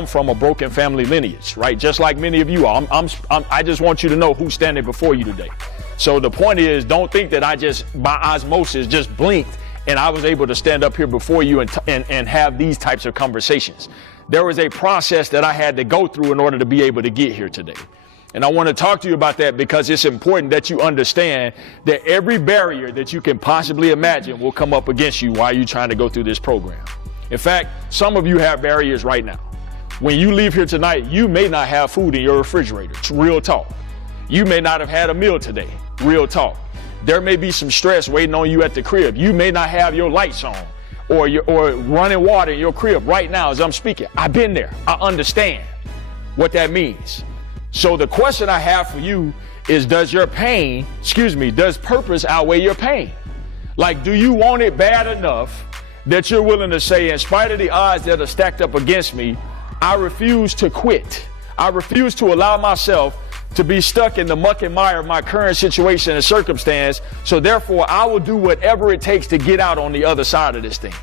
come from a broken family lineage, right? Just like many of you are. I just want you to know who's standing before you today. So the point is, don't think that I just, by osmosis, just blinked and I was able to stand up here before you and have these types of conversations. There was a process that I had to go through in order to be able to get here today. And I want to talk to you about that because it's important that you understand that every barrier that you can possibly imagine will come up against you while you're trying to go through this program. In fact, some of you have barriers right now. When you leave here tonight, you may not have food in your refrigerator. It's real talk. You may not have had a meal today. Real talk. There may be some stress waiting on you at the crib. You may not have your lights on or running water in your crib right now as I'm speaking. I've been there. I understand what that means. So the question I have for you is, does purpose outweigh your pain? Like, do you want it bad enough that you're willing to say, in spite of the odds that are stacked up against me, I refuse to quit. I refuse to allow myself to be stuck in the muck and mire of my current situation and circumstance. So therefore, I will do whatever it takes to get out on the other side of this thing.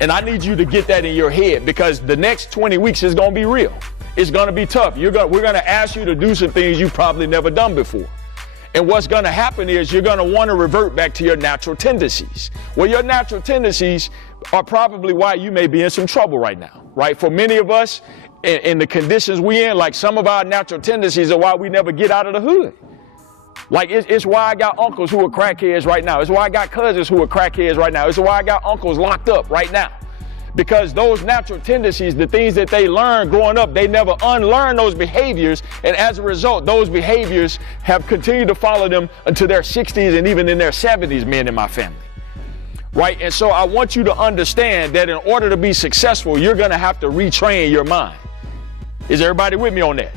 And I need you to get that in your head, because the next 20 weeks is going to be real. It's going to be tough. We're going to ask you to do some things you've probably never done before. And what's going to happen is you're going to want to revert back to your natural tendencies. Well, your natural tendencies are probably why you may be in some trouble right now, right? For many of us, in the conditions we in, like, some of our natural tendencies are why we never get out of the hood. Like, it's why I got uncles who are crackheads right now. It's why I got cousins who are crackheads right now. It's why I got uncles locked up right now. Because those natural tendencies, the things that they learned growing up, they never unlearned those behaviors. And as a result, those behaviors have continued to follow them until their 60s and even in their 70s, men in my family. Right? And so I want you to understand that in order to be successful, you're going to have to retrain your mind. Is everybody with me on that?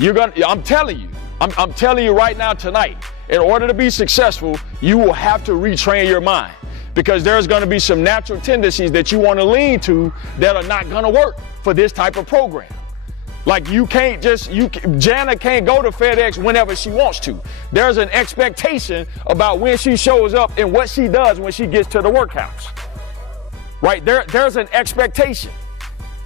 I'm telling you right now tonight, in order to be successful, you will have to retrain your mind. Because there's going to be some natural tendencies that you want to lean to that are not going to work for this type of program. Like, Jana can't go to FedEx whenever she wants to. There's an expectation about when she shows up and what she does when she gets to the workhouse. Right? There's an expectation.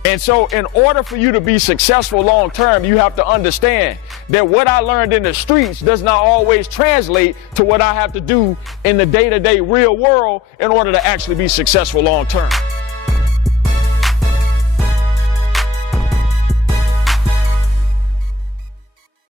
And so in order for you to be successful long term, you have to understand that what I learned in the streets does not always translate to what I have to do in the day-to-day real world in order to actually be successful long term.